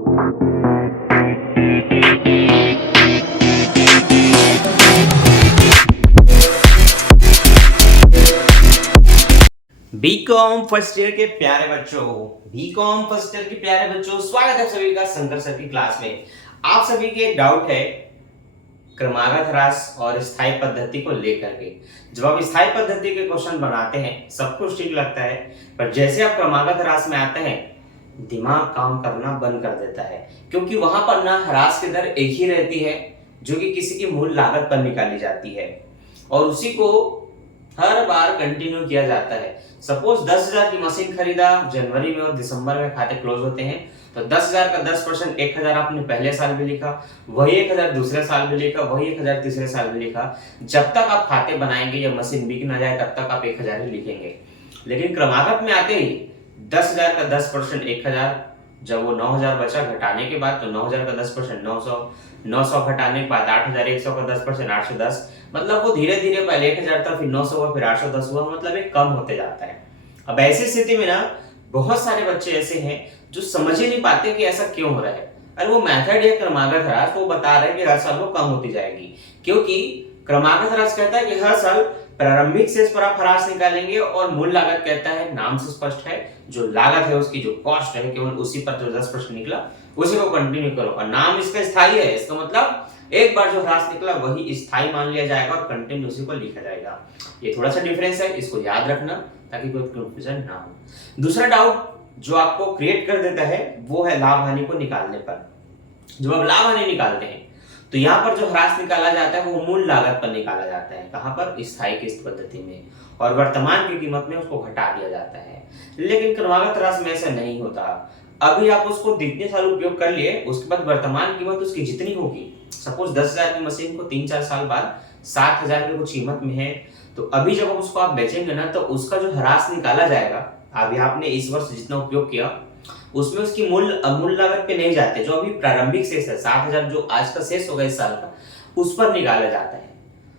BCom first year के प्यारे बच्चों, बीकॉम फर्स्ट ईयर के प्यारे बच्चों, स्वागत है सभी का शंकर सर की क्लास में। आप सभी के एक डाउट है क्रमागत ह्रास और स्थायी पद्धति को लेकर के। जब आप स्थायी पद्धति के क्वेश्चन बनाते हैं सब कुछ ठीक लगता है, पर जैसे आप क्रमागत ह्रास में आते हैं दिमाग काम करना बंद कर देता है, क्योंकि वहां पर ना ह्रास की दर एक ही रहती है जो कि किसी की मूल लागत पर निकाली जाती है और उसी को हर बार कंटिन्यू किया जाता है। सपोज 10,000 की मशीन खरीदा जनवरी में और दिसंबर में खाते क्लोज होते हैं, तो 10,000 का 10% 1,000 आपने पहले साल भी लिखा, वही 1,000 दूसरे साल भी लिखा, वही 1,000 तीसरे साल भी लिखा। जब तक आप खाते बनाएंगे या मशीन बिक ना जाए तब तक आप 1,000 ही लिखेंगे। लेकिन क्रमागत में आते ही 10,000 का 10% 1,000, जब वो 9,000 बचा घटाने के बाद, तो 9,000 का 10% 900, 900 घटाने के बाद 8,100 का 10% 810, मतलब वो धीरे धीरे पहले 1,000 था, फिर 900 हुआ, फिर 810 हुआ, मतलब एक कम होते जाता है। अब ऐसी स्थिति में ना बहुत सारे बच्चे ऐसे हैं जो समझ ही नहीं पाते कि ऐसा क्यों हो रहा है। अरे वो मेथड है क्रमागत ह्रास, वो बता रहे हैं कि हर साल वो कम होती जाएगी, क्योंकि क्रमागत ह्रास कहता है कि हर साल प्रारंभिक शेष पर आप ह्रास निकालेंगे, और मूल लागत कहता है, नाम से स्पष्ट है, जो लागत है उसकी जो कॉस्ट है केवल उसी पर जो 10% निकला उसी को कंटिन्यू करो। और नाम इसका स्थायी है, इसका मतलब एक बार जो ह्रास निकला वही स्थायी मान लिया जाएगा और कंटिन्यू उसी को लिखा जाएगा। ये थोड़ा सा डिफरेंस है, इसको याद रखना ताकि कोई कंफ्यूजन ना हो। दूसरा डाउट जो आपको क्रिएट कर देता है वो है लाभ हानि को निकालने पर। जब आप लाभ हानि निकालते हैं तो यहाँ पर जो ह्रास निकाला जाता है वो मूल लागत पर निकाला जाता है। कहाँ पर? स्थायी किस्त पद्धति में, और वर्तमान की कीमत में उसको घटा दिया जाता है। लेकिन क्रमागत ह्रास में ऐसा नहीं होता। अभी आप उसको जितने साल उपयोग कर लिए उसके बाद वर्तमान कीमत उसकी जितनी होगी, सपोज 10,000 की मशीन को 3-4 साल बाद 7,000 की कुछ कीमत में है, तो अभी जब उसको आप बेचेंगे ना तो उसका जो ह्रास निकाला जाएगा, अभी आपने इस वर्ष जितना उपयोग किया उसमें उसकी मूल लागत पे नहीं जाते, जो अभी प्रारंभिक शेष है 7,000 जो आज का शेष होगा इस साल का, उस पर निकाला जाता है।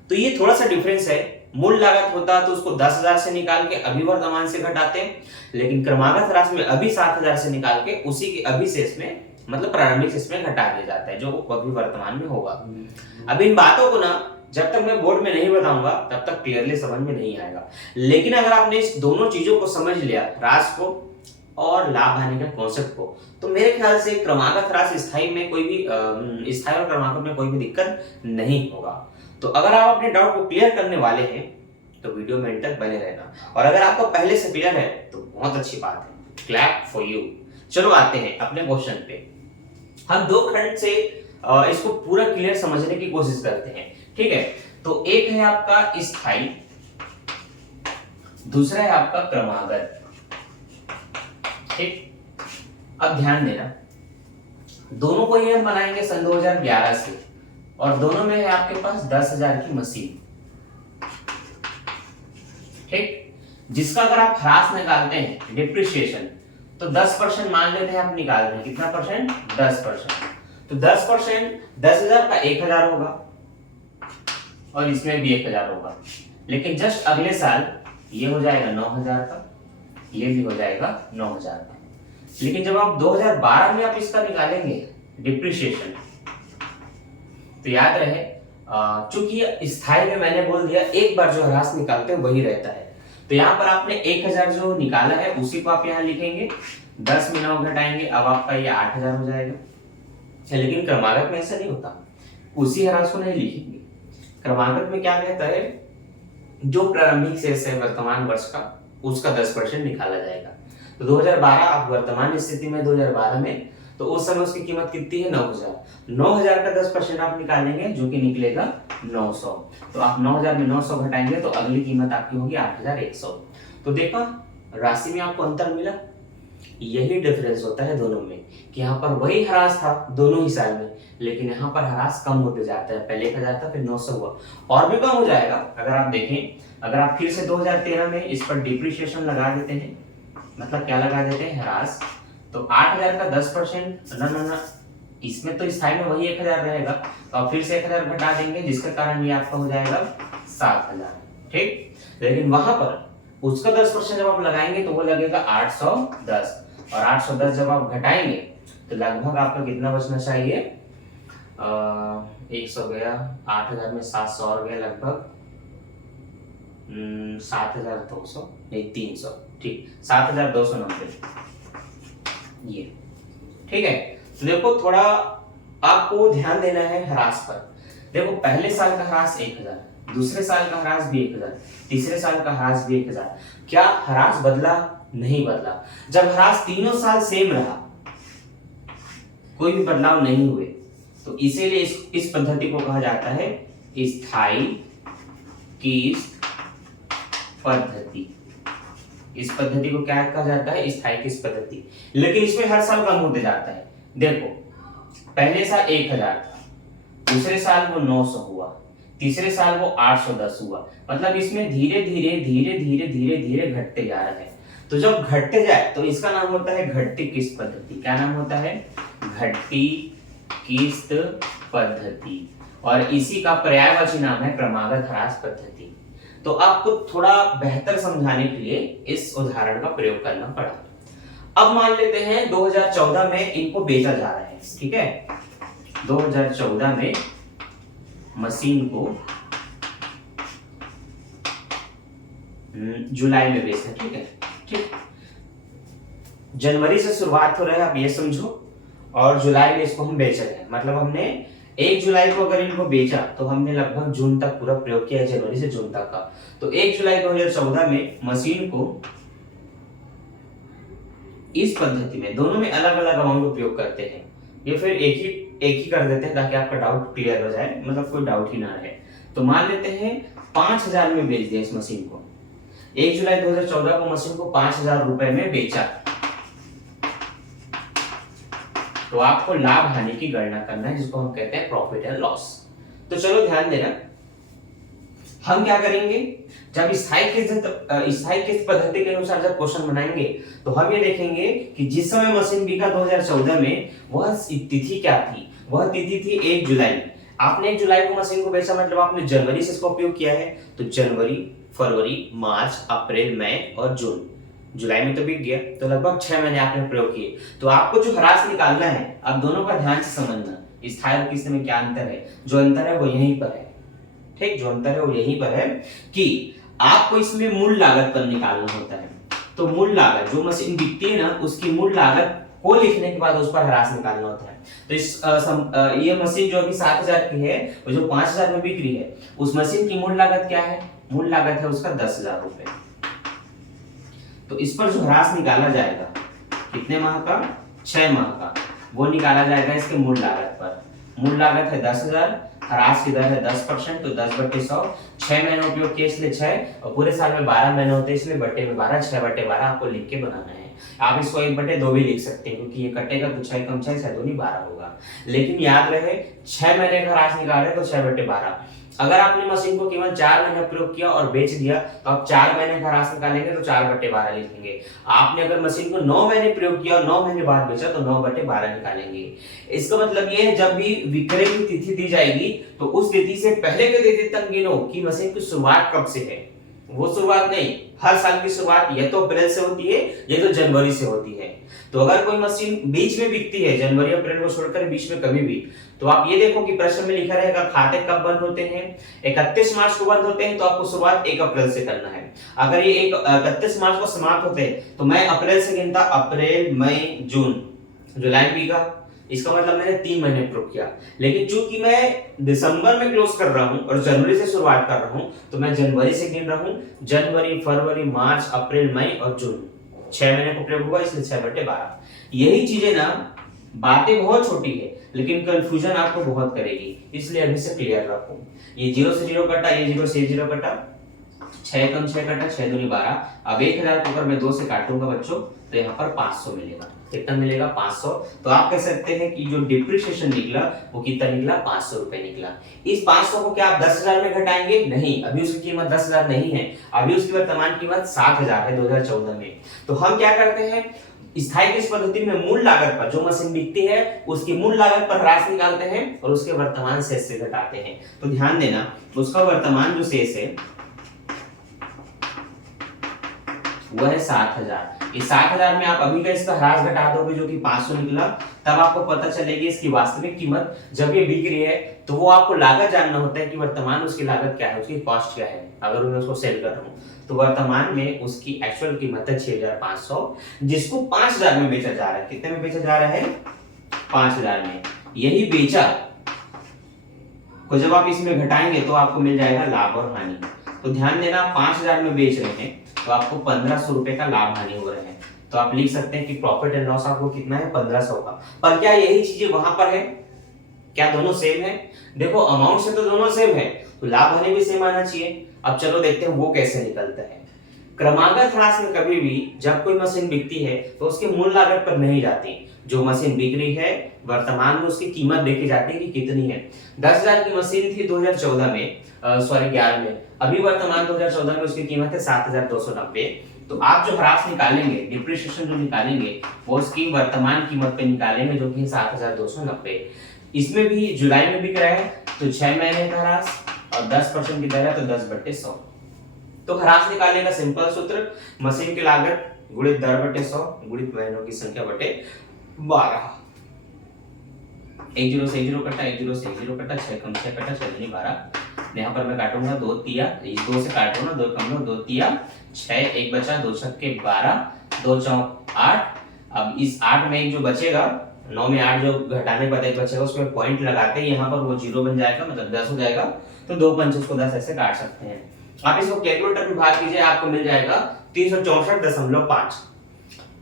तो ये थोड़ा सा डिफरेंस है। मूल लागत होता तो उसको 10,000 से निकाल के अभी वर्तमान से घटाते हैं, लेकिन क्रमागत ह्रास में अभी 7,000 से निकाल के उसी के अभी शेष में, मतलब प्रारंभिक शेष में घटा दिया जाता है जो अभी वर्तमान में होगा। अब इन बातों को ना जब तक मैं बोर्ड में नहीं बताऊंगा तब तक क्लियरली समझ में नहीं आएगा। लेकिन अगर आपने इस दोनों चीजों को समझ लिया, ह्रास को और लाभ हानि के कॉन्सेप्ट को, तो मेरे ख्याल से क्रमागत ह्रास स्थायी में कोई भी स्थायी और क्रमागत में कोई भी दिक्कत नहीं होगा। तो अगर आप अपने डाउट को क्लियर करने वाले हैं तो वीडियो में एंड तक बने रहना, और अगर आपको पहले से क्लियर है तो बहुत अच्छी बात है, क्लैप फॉर यू। चलो आते हैं अपने क्वेश्चन पे। हम दो खंड से इसको पूरा क्लियर समझने की कोशिश करते हैं, ठीक है? तो एक है आपका स्थायी, दूसरा है आपका क्रमागत, ठीक? अब ध्यान देना, दोनों को ही हम बनाएंगे सन 2011 से, और दोनों में है आपके पास 10,000 की मशीन, ठीक? जिसका अगर आप ह्रास निकालते हैं डिप्रिसिएशन, तो 10% मान लेते हैं आप निकाल रहे हैं, कितना परसेंट? 10%। तो 10% 10,000 का 1,000 होगा और इसमें भी 1,000 होगा, लेकिन जस्ट अगले साल ये हो जाएगा 9,000 का, ये भी हो जाएगा 9,000 का। लेकिन जब आप 2012 में आप इसका निकालेंगे डिप्रिसिएशन, तो याद रहे चूंकि स्थायी में मैंने बोल दिया एक बार जो ह्रास निकालते हैं वही रहता है, तो यहाँ पर आपने 1,000 जो निकाला है उसी को आप यहाँ लिखेंगे, 10 में 9 घटाएंगे, अब आपका ये 8,000 हो जाएगा। लेकिन क्रमागत में ऐसा नहीं होता, उसी ह्रास को नहीं लिखेंगे। क्रमागत में क्या कहता है, जो प्रारंभिक शेष है वर्तमान वर्ष का उसका 10% निकाला जाएगा। तो 2012 आप वर्तमान स्थिति में 2012 में, तो उस समय उसकी कीमत कितनी है? 9,000। 9,000 का 10% आप निकालेंगे जो कि निकलेगा 900। तो आप 9,000 में 900 घटाएंगे तो अगली कीमत आपकी होगी 8,100। तो देखा राशि में आपको अंतर मिला। यही डिफरेंस होता है दोनों में, कि यहाँ पर वही ह्रास था दोनों ही साल में, लेकिन यहाँ पर ह्रास कम होते जाता है। पहले 1,000 था, फिर 900 हुआ, और भी कम हो जाएगा। अगर आप देखें, अगर आप फिर से 2013 में इस पर डिप्रिसिएशन लगा देते हैं, मतलब क्या लगा देते हैं? ह्रास, तो 8,000 का 10%, ना इसमें तो स्थायी में वही 1,000 रहेगा, तो आप फिर से 1,000 घटा देंगे, जिसके कारण ये आपका हो जाएगा 7,000, ठीक? लेकिन वहां पर उसका 10% जब आप लगाएंगे तो वो लगेगा 810, और 810 जब आप घटाएंगे तो लगभग आपका कितना बचना चाहिए? 100 गया, 8,000 में 700 और गया, लगभग 7,200 नहीं 300, ठीक 7,290 ये। ठीक है, तो देखो थोड़ा आपको ध्यान देना है ह्रास पर। देखो पहले साल का ह्रास 1,000, दूसरे साल का ह्रास भी 1,000, तीसरे साल का ह्रास भी 1,000। क्या ह्रास बदला? नहीं बदला। जब ह्रास तीनों साल सेम रहा, कोई भी बदलाव नहीं हुए, तो इसीलिए इस पद्धति को कहा जाता है स्थायी किस्त पद्धति। इस पद्धति को क्या कहा जाता है? स्थायी किस्त पद्धति। लेकिन इसमें हर साल कम होते जाता है। देखो पहले साल 1,000 था, दूसरे साल वो 900 हुआ, तीसरे साल वो 810 हुआ। मतलब इसमें धीरे धीरे धीरे धीरे धीरे धीरे घटते जा रहा है। तो जब घटते जाए तो इसका नाम होता है घटती किस्त पद्धति। क्या नाम होता है? घटती किस्त पद्धति। और इसी का पर्यायवाची नाम है क्रमागत ह्रास पद्धति। तो आपको थोड़ा बेहतर समझाने के लिए इस उदाहरण का प्रयोग करना पड़ा। अब मान लेते हैं 2014 में इनको बेचा जा रहा है, ठीक है। 2014 में मशीन को जुलाई में बेचना, ठीक है। ठीक, जनवरी से शुरुआत हो रहा है, आप ये समझो, और जुलाई में इसको हम बेच रहे हैं। मतलब हमने 1 जुलाई को अगर इनको बेचा तो हमने लगभग जून तक पूरा प्रयोग किया, जनवरी से जून तक का। तो 1 जुलाई 2014 में मशीन को इस पद्धति में, दोनों में अलग अलग अमाउंट उपयोग करते हैं। ये फिर एक ही कर देते हैं ताकि आपका डाउट क्लियर हो जाए, मतलब कोई डाउट ही ना रहे। तो मान लेते हैं 5,000 में बेच दिया इस मशीन को। 1 जुलाई 2014 को मशीन को 5,000 रुपए में बेचा। तो आपको लाभ हानि की गणना करना है, जिसको हम कहते हैं प्रॉफिट एंड लॉस। तो चलो ध्यान देना, हम क्या करेंगे, जब स्थायी किस्त पद्धति के अनुसार जब क्वेश्चन बनाएंगे तो हम ये देखेंगे कि जिस समय मशीन बिका 2014 में, वह तिथि क्या थी? वह तिथि थी 1 जुलाई। आपने 1 जुलाई को मशीन को बेचा, मतलब आपने जनवरी से इसका उपयोग किया है। तो जनवरी, फरवरी, मार्च, अप्रैल, मई और जून। जुलाई में तो बिक गया, तो लगभग 6 महीने आपने प्रयोग किए। तो आपको जो ह्रास निकालना है, आप दोनों का ध्यान से समझना, स्थायी और किस्त में क्या अंतर है। जो अंतर है वो यहीं पर है, ठीक, जो अंतर है वो यहीं पर है कि आपको इसमें मूल लागत पर निकालना होता है। तो मूल लागत, जो मशीन बिकती है ना, उसकी मूल लागत को लिखने के बाद उस पर ह्रास निकालना होता है। तो ये मशीन जो अभी 7,000 की है, वो जो 5,000 में बिक रही है, उस मशीन की मूल लागत क्या है? मूल लागत है उसका 10,000 रुपए। तो इस पर जो ह्रास निकाला जाएगा, कितने माह का? 6 माह का, वो निकाला जाएगा इसके मूल लागत पर। मूल लागत है 10,000, ह्रास की दर है 10%, तो 10/100। 6 महीने उपयोग किए इसलिए 6, और पूरे साल में 12 महीने होते हैं इसलिए बट्टे में 12, 6/12 आपको लिख के बनाना है। आप इसको 1/2 भी लिख सकते हैं, क्योंकि ये कटेगा तो 6 कम 6 6 दूनी 12 होगा। लेकिन याद रहे 6 महीने का ह्रास निकाल रहे तो 6/12। अगर आपने मशीन को केवल 4 महीने प्रयोग किया और बेच दिया, तो आप 4 महीने का ह्रास निकालेंगे तो 4/12 लिखेंगे। आपने अगर मशीन को 9 महीने प्रयोग किया और 9 महीने बाद बेचा, तो 9/12 निकालेंगे। इसका मतलब ये है, जब भी विक्रय की तिथि दी जाएगी तो उस तिथि से पहले के तिथि तक गिनो कि मशीन की शुरुआत कब से है। वो शुरुआत नहीं, हर साल की शुरुआत या तो अप्रैल से होती है या तो जनवरी से होती है। तो अगर कोई मशीन बीच में बिकती है, जनवरी अप्रैल को छोड़कर बीच में कभी भी, तो आप ये देखो कि प्रश्न में लिखा रहेगा खाते कब बंद होते हैं? 31 मार्च को बंद होते हैं, तो आपको शुरुआत 1 अप्रैल से करना है। अगर ये 31 मार्च को समाप्त होते हैं, तो मैं अप्रैल से गिनता, अप्रैल, मई, जून, जुलाई बिका, इसका मतलब मैंने 3 महीने प्रयोग किया। लेकिन चूंकि मैं दिसंबर में क्लोज कर रहा हूं और जनवरी से शुरुआत कर रहा हूं, तो मैं जनवरी से गिन रहा हूं। जनवरी, फरवरी, मार्च, अप्रैल, मई और जून, 6 महीने को प्रयोग हुआ, इसलिए 6/12। यही चीजें ना, बातें बहुत छोटी है लेकिन कंफ्यूजन आपको बहुत करेगी, इसलिए अभी से क्लियर रखो। ये 0 से 0 कटा, ये 0 से 0 कटा, 6 कम 6 कटा, 6 दूनी 12। अब 1,000 को अगर मैं 2 से काटूंगा बच्चों, तो यहाँ पर 500 मिलेगा। कितना मिलेगा? 500। तो आप कह सकते हैं कि जो डिप्रिसिएशन निकला वो कितना निकला? 500 रुपए निकला। इस 500 को क्या आप 10,000 में घटाएंगे? नहीं, अभी उसकी कीमत 10,000 नहीं है, अभी उसकी वर्तमान कीमत 7,000 है 2014 में। तो हम क्या करते हैं, स्थायी किस्त पद्धति में मूल लागत पर, जो मशीन बिकती है उसकी मूल लागत पर ह्रास निकालते हैं और उसके वर्तमान शेष से घटाते हैं। तो ध्यान देना, उसका वर्तमान जो शेष है वह है 7,000। इस 60,000 में आप अभी का इसका ह्रास घटा दोगे जो कि 500 निकला, तब आपको पता चलेगी इसकी वास्तविक कीमत। जब ये बिक रही है तो वो आपको लागत जानना होता है कि वर्तमान उसकी लागत क्या है, उसकी कॉस्ट क्या है। अगर मैं उसको सेल कर रहा हूँ तो वर्तमान में उसकी एक्चुअल कीमत है 6,500, जिसको 5,000 में बेचा जा रहा है। कितने में बेचा जा रहा है? 5,000 में। यही बेचा को जब आप इसमें घटाएंगे तो आपको मिल जाएगा लाभ और हानि। तो ध्यान देना, 5,000 में बेच रहे हैं तो आपको 1,500 रुपए का लाभ हानि हो रहा है। तो आप लिख सकते हैं कि प्रॉफिट एंड लॉस आपको कितना है? 1,500 का। पर क्या यही चीजें वहां पर है? क्या दोनों सेम है? देखो अमाउंट से तो दोनों सेम है, तो लाभ हानि भी सेम आना चाहिए। अब चलो देखते हैं वो कैसे निकलता है। क्रमागत ह्रास में कभी भी जब कोई मशीन बिकती है तो उसके मूल लागत पर नहीं जाती। जो मशीन बिक रही है वर्तमान में उसकी कीमत देखी जाती है कि कितनी है। 10,000 की मशीन थी 2014 में, सॉरी 11 में, अभी वर्तमान 2014 में उसकी कीमत है 7,290। तो आप जो ह्रास निकालेंगे, डिप्रिसिएशन जो निकालेंगे, वो उसकी वर्तमान कीमत पे निकालेंगे जो कि 7,290। इसमें भी जुलाई में बिक रहा है तो 6 महीने का ह्रास और 10% की दर है तो 10/100। तो ह्रास निकालने का सिंपल सूत्र, मशीन की लागत गुणित दर बटे 100 गुणित महीनों की संख्या बटे 12। 1 0 से 1 0 कटा, 1 0 से 1 0 कटा, 6 कम 6 कटा, 6 दूनी 12। यहाँ पर मैं काटूंगा 2 तिया, 2 से काटो ना, 2 कम लो, 2 तिया 6, 1 बचा, 2 छक्के 12, 2 चौक 8। अब इस 8 में एक जो बचेगा, 9 में 8 जो घटाने के बाद एक बचेगा उसमें पॉइंट लगाते हैं, यहाँ पर वो 0 बन जाएगा, मतलब 10 हो जाएगा। तो 2 पंचे उसको 10 ऐसे काट सकते हैं। आप इसको कैलकुलेटर में भाग कीजिए, आपको मिल जाएगा 364.5।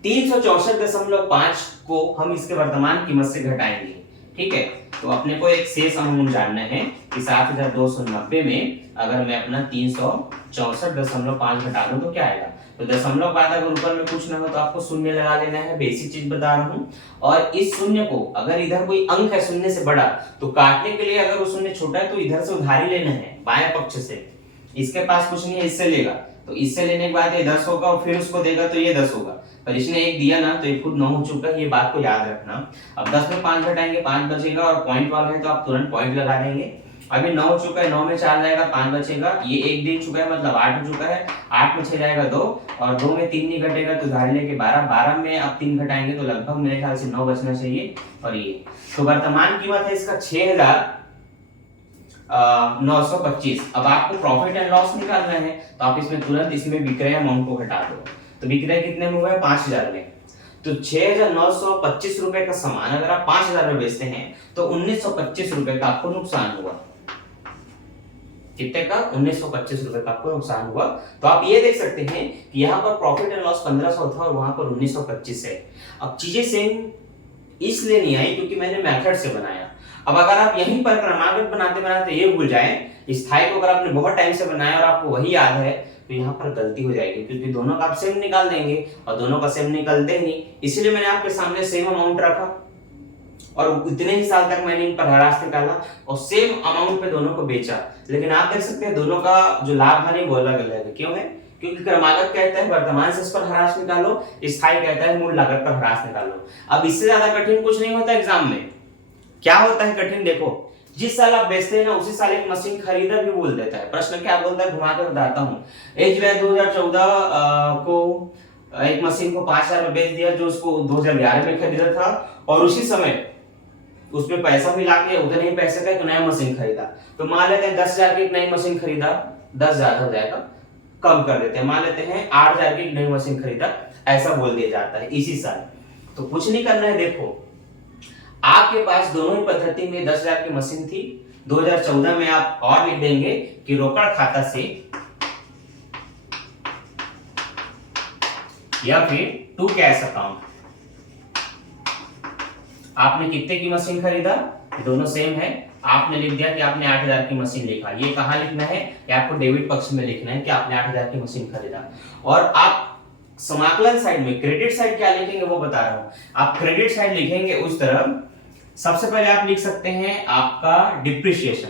364.5 को हम इसके वर्तमान कीमत से घटाएंगे, ठीक है। तो अपने को एक शेष अमाउंट जानना है कि 7,290 में अगर मैं अपना 364.5 घटा दूं तो क्या आएगा। तो दशमलव बाद अगर ऊपर में कुछ ना हो तो आपको शून्य लगा लेना है, बेसिक चीज बता रहा हूं। और इस शून्य को अगर इधर कोई अंक है शून्य से बड़ा तो काटने के लिए अगर वो शून्य छोटा है तो इधर से उधारी लेना है बाएं पक्ष से। इसके पास कुछ नहीं है, इससे लेगा, तो इससे लेने के बाद ये 10 होगा और फिर उसको देगा तो ये 10 होगा। पर इसने 1 दिया ना तो ये खुद 9 हो चुका है, ये बात को याद रखना। अब 10 में 5 घटाएंगे 5 बचेगा और पॉइंट वाला है तो आप तुरंत पॉइंट लगा देंगे। अभी 9 हो चुका है, 9 में 4 जाएगा 5 बचेगा, ये 1 दे चुका है मतलब 8 हो चुका है, 8 में 6 जाएगा 2 और 2 में 3 नहीं घटेगा तो उधारी लेके 12, 12 में अब 3 घटाएंगे तो लगभग मेरे ख्याल से 9 बचना चाहिए। और ये तो वर्तमान कीमत है इसका 6,925। अब आपको प्रॉफिट एंड लॉस निकालना है तो आप इसमें तुरंत इसमें विक्रय अमाउंट को घटा दो। तो विक्रय कितने में हुआ है? 5,000 में। तो 6,925 रुपए का सामान अगर आप 5,000 में बेचते हैं तो 1,925 रुपए का आपको नुकसान हुआ। कितने का? 1,925 रुपए का आपको नुकसान हुआ। तो आप ये देख सकते हैं कि यहाँ पर प्रॉफिट एंड लॉस 1,500 था और वहां पर 1,925 है। अब चीजें सेम इसलिए नहीं आई क्योंकि मैंने मेथड से बनाया। अब अगर आप यहीं पर क्रमागत बनाते बनाते ये भूल जाए, स्थायी को अगर आपने बहुत टाइम से बनाया और आपको वही याद है तो यहाँ पर गलती हो जाएगी, क्योंकि दोनों का आप सेम निकाल देंगे और दोनों का सेम निकलते ही नहीं। इसीलिए मैंने आपके सामने सेम अमाउंट रखा और उतने ही साल तक मैंने इन पर ह्रास निकाला और सेम अमाउंट पे दोनों को बेचा। लेकिन आप देख सकते हैं दोनों का जो लाभ हानि वो अलग अलग है। क्यों है? क्योंकि क्रमागत कहता है वर्तमान से इस पर ह्रास निकालो, स्थायी कहता है मूल लागत पर ह्रास निकालो। अब इससे ज्यादा कठिन कुछ नहीं होता एग्जाम में। क्या होता है कठिन? देखो, जिस साल आप बेचते हैं ना उसी साल एक मशीन खरीदा भी बोल देता है। प्रश्न क्या बोलता है, घुमा के बताता हूँ। 1 जुलाई 2014 को एक मशीन को 5,000 में बेच दिया जो उसको 2011 में खरीदा था और उसी समय उसमें पैसा भी लाके उतने ही पैसे का एक नया मशीन खरीदा। तो मान लेते हैं 10,000 की एक नई मशीन खरीदा, 10,000 हो जाएगा, कम कर देते हैं, मान लेते हैं 8,000 की एक नई मशीन खरीदा, ऐसा बोल दिया जाता है इसी साल। तो कुछ नहीं करना है, देखो आपके पास दोनों ही पद्धति में 10,000 की मशीन थी। 2014 में आप और लिख देंगे कि रोकड़ खाता से या फिर टू कैश अकाउंट आपने कितने की मशीन खरीदा, दोनों सेम है। आपने लिख दिया कि आपने 8,000 की मशीन लिखा। ये कहां लिखना है? कि आपको डेबिट पक्ष में लिखना है कि आपने 8,000 की मशीन खरीदा। और आप समाकलन साइड में क्रेडिट साइड क्या लिखेंगे वो बता रहा हूं। आप क्रेडिट साइड लिखेंगे उस तरफ, सबसे पहले आप लिख सकते हैं आपका डिप्रिसिएशन,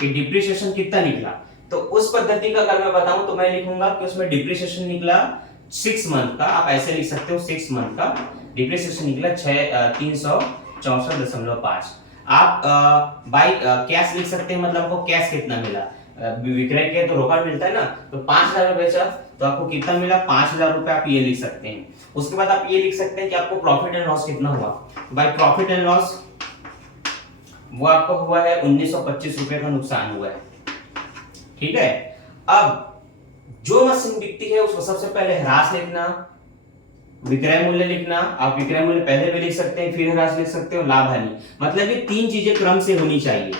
कि डिप्रिसिएशन कितना निकला। तो उस पद्धति का अगर मैं बताऊं तो मैं लिखूंगा कि उसमें डिप्रिसिएशन निकला 6 मंथ का। आप ऐसे लिख सकते हो 6 मंथ का डिप्रिसिएशन निकला 364.5। आप बाय कैश लिख सकते हैं, मतलब आपको कैश कितना मिला। विक्रय के तो रोकड़ मिलता है ना, तो 5,000 में बेचा तो आपको कितना मिला, 5,000 रुपए आप ये लिख सकते हैं। उसके बाद आप ये लिख सकते हैं कि आपको प्रॉफिट एंड लॉस कितना हुआ। बाय प्रॉफिट एंड लॉस वो आपको हुआ है 1925 रुपए का नुकसान हुआ है। ठीक है, अब जो मशीन बिकती है उसको सबसे पहले ह्रास लिखना, विक्रय मूल्य लिखना। आप विक्रय मूल्य पहले भी लिख सकते हैं, फिर ह्रास लिख सकते हो, लाभ हानि, मतलब ये 3 चीजें क्रम से होनी चाहिए।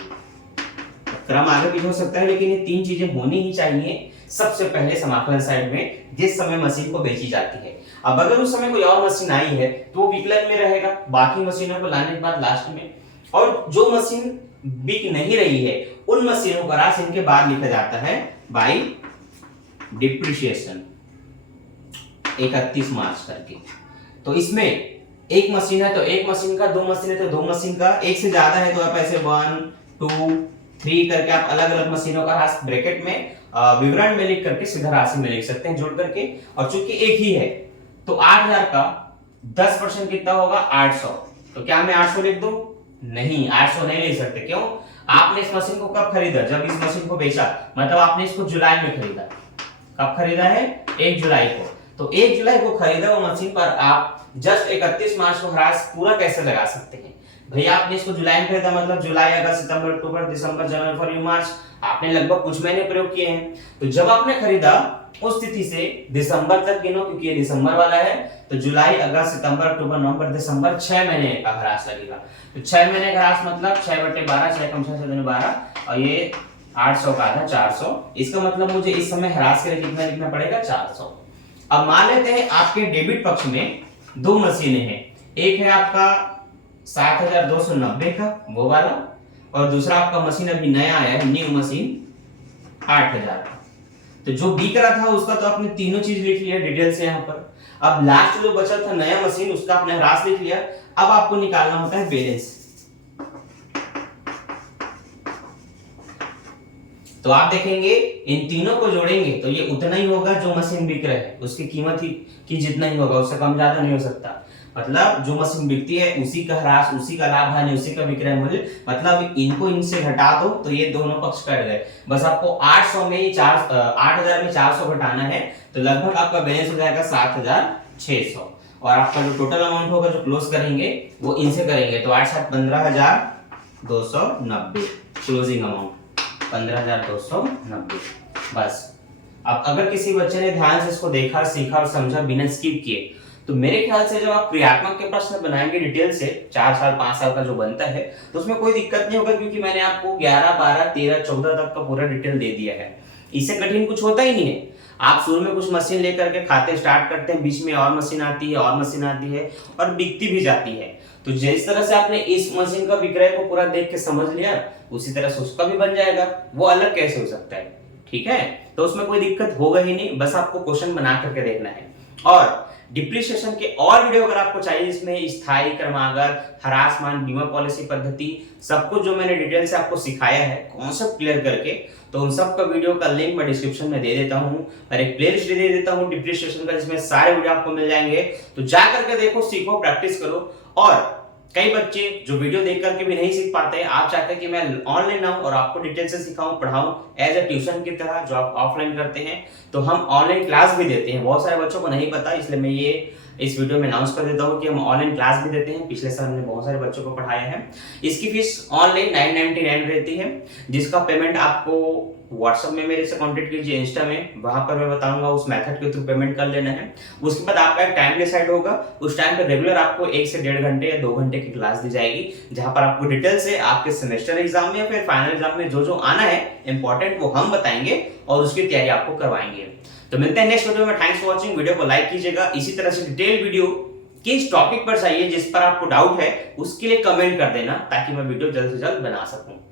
क्रम आगे पीछे हो सकता है लेकिन ये 3 चीजें होनी ही चाहिए सबसे पहले समाकलन साइड में, जिस समय मशीन को बेची जाती है। अब अगर उस समय कोई और मशीन आई है तो वो विकलन में रहेगा, बाकी मशीनों को लाने के बाद लास्ट में। और जो मशीन बिक नहीं रही है उन मशीनों का ह्रास इनके बाद लिखा जाता है बाय डिप्रिसिएशन 31 मार्च करके। तो इसमें एक मशीन है तो एक मशीन का, 2 मशीन है तो 2 मशीन का, एक से ज्यादा है तो आप ऐसे 1 2 3 करके आप अलग अलग मशीनों का ह्रास ब्रैकेट में विवरण में लिख करके सीधा राशि में लिख सकते हैं जोड़ करके। और चूंकि एक ही है तो 8,000 का 10% कितना होगा, 800। तो क्या मैं 800 लिख दूं? नहीं, 800 नहीं लिख सकते। क्यों? आपने इस मशीन को कब खरीदा? जब इस मशीन को बेचा, मतलब आपने इसको जुलाई में खरीदा। कब खरीदा है? 1 जुलाई को। तो 1 जुलाई को खरीदा वो मशीन पर आप जस्ट 31 मार्च को ह्रास पूरा कैसे लगा सकते हैं? भैया आपने इसको जुलाई में खरीदा, मतलब जुलाई, अगस्त, सितंबर, अक्टूबर, दिसंबर, जनवरी, फरवरी, मार्च, आपने लगभग कुछ महीने प्रयोग किए हैं। तो जब आपने खरीदा उस तिथि से दिसंबर तक गिनो, क्योंकि ये दिसंबर वाला है, तो जुलाई, अगस्त, सितंबर, अक्टूबर, नवंबर, दिसंबर 6 महीने का ह्रास लगेगा। तो 6 महीने का ह्रास मतलब 6/12, 6 कम 6 12, और ये 800 का आधा 400। इसका मतलब मुझे इस समय ह्रास के लिए कितना लिखना पड़ेगा, 400। अब मान लेते हैं आपके डेबिट पक्ष में 2 मशीनें हैं, एक है आपका 7,290 का वो वाला, और दूसरा आपका मशीन अभी नया आया है, न्यू मशीन 8,000 का। तो जो बिक रहा था उसका तो आपने तीनों चीज लिख लिया डिटेल से यहाँ पर। अब लास्ट जो बचा था नया मशीन, उसका आपने ह्रास लिख लिया। अब आपको निकालना होता है बैलेंस। तो आप देखेंगे इन तीनों को जोड़ेंगे तो ये उतना ही होगा जो मशीन बिक रहा है, उसकी कीमत ही की जितना ही होगा, उससे कम ज्यादा नहीं हो सकता। मतलब जो मशीन बिकती है उसी का ह्रास, उसी का लाभ हानि, उसी का विक्रय मूल्य, मतलब इनको इनसे घटा दो तो ये दोनों पक्ष कट गए। बस आपको 800 में 8,000 में 400 घटाना है, तो लगभग आपका बैलेंस हो जाएगा 7,600। और आपका जो टोटल अमाउंट होगा जो क्लोज करेंगे वो इनसे करेंगे, तो 8 7 15,290 क्लोजिंग अमाउंट 15,290। बस। अब अगर किसी बच्चे ने ध्यान से इसको देखा, सीखा और समझा बिना स्किप किए, तो मेरे ख्याल से जब आप क्रियात्मक के प्रश्न बनाएंगे डिटेल से 4 साल 5 साल का जो बनता है, तो उसमें कोई दिक्कत नहीं होगा, क्योंकि मैंने आपको 11 12 13 14 तक का पूरा डिटेल दे दिया है। इससे कठिन कुछ होता ही नहीं है। आप शुरू में कुछ मशीन लेकर के खाते स्टार्ट करते हैं, बीच में और मशीन आती है, और मशीन आती है, और बिकती भी जाती है। तो जिस तरह से आपने इस मशीन का विक्रय को पूरा देख के समझ लिया, उसी तरह से उसका भी बन जाएगा। वो अलग कैसे हो सकता है? ठीक है, तो उसमें कोई दिक्कत होगा ही नहीं, बस आपको क्वेश्चन बना करके देखना है। और डिप्रिसिएशन के और वीडियो अगर आपको चाहिए, इसमें स्थायी क्रमागत, ह्रासमान, बीमा पॉलिसी पद्धति, सब कुछ जो मैंने डिटेल से आपको सिखाया है कॉन्सेप्ट क्लियर करके, तो उन सब का वीडियो का लिंक मैं डिस्क्रिप्शन में दे देता हूं, और एक प्लेलिस्ट दे देता हूं डिप्रिसिएशन का, जिसमें सारे वीडियो आपको मिल जाएंगे। तो जा करके देखो, सीखो, प्रैक्टिस करो। और कई बच्चे जो वीडियो देख करके भी नहीं सीख पाते, आप चाहते हैं कि मैं ऑनलाइन आऊं और आपको डिटेल से सिखाऊं, पढ़ाऊं एज अ ट्यूशन की तरह जो आप ऑफलाइन करते हैं, तो हम ऑनलाइन क्लास भी देते हैं। बहुत सारे बच्चों को नहीं पता, इसलिए मैं ये इस वीडियो में अनाउंस कर देता हूं कि हम ऑनलाइन क्लास भी देते हैं। पिछले साल हमने बहुत सारे बच्चों को पढ़ाया है। इसकी फीस ऑनलाइन 999 रहती है, जिसका पेमेंट आपको व्हाट्सएप में मेरे से कांटेक्ट कीजिए, इंस्टा में, वहां पर मैं बताऊंगा उस मेथड के थ्रू पेमेंट कर लेना है। उसके बाद आपका एक टाइम डिसाइड होगा, उस टाइम पे रेगुलर आपको 1 से 1.5 घंटे या 2 घंटे की क्लास दी जाएगी, जहां पर आपको डिटेल से आपके सेमेस्टर एग्जाम में या फिर फाइनल एग्जाम में जो जो आना है इंपॉर्टेंट, वो हम बताएंगे और उसकी तैयारी आपको करवाएंगे। तो मिलते हैं नेक्स्ट वीडियो में। Thanks for watching. वीडियो को लाइक कीजिएगा। इसी तरह से डिटेल वीडियो किस टॉपिक पर चाहिए, जिस पर आपको डाउट है, उसके लिए कमेंट कर देना, ताकि मैं वीडियो जल्द से जल्द बना सकूं।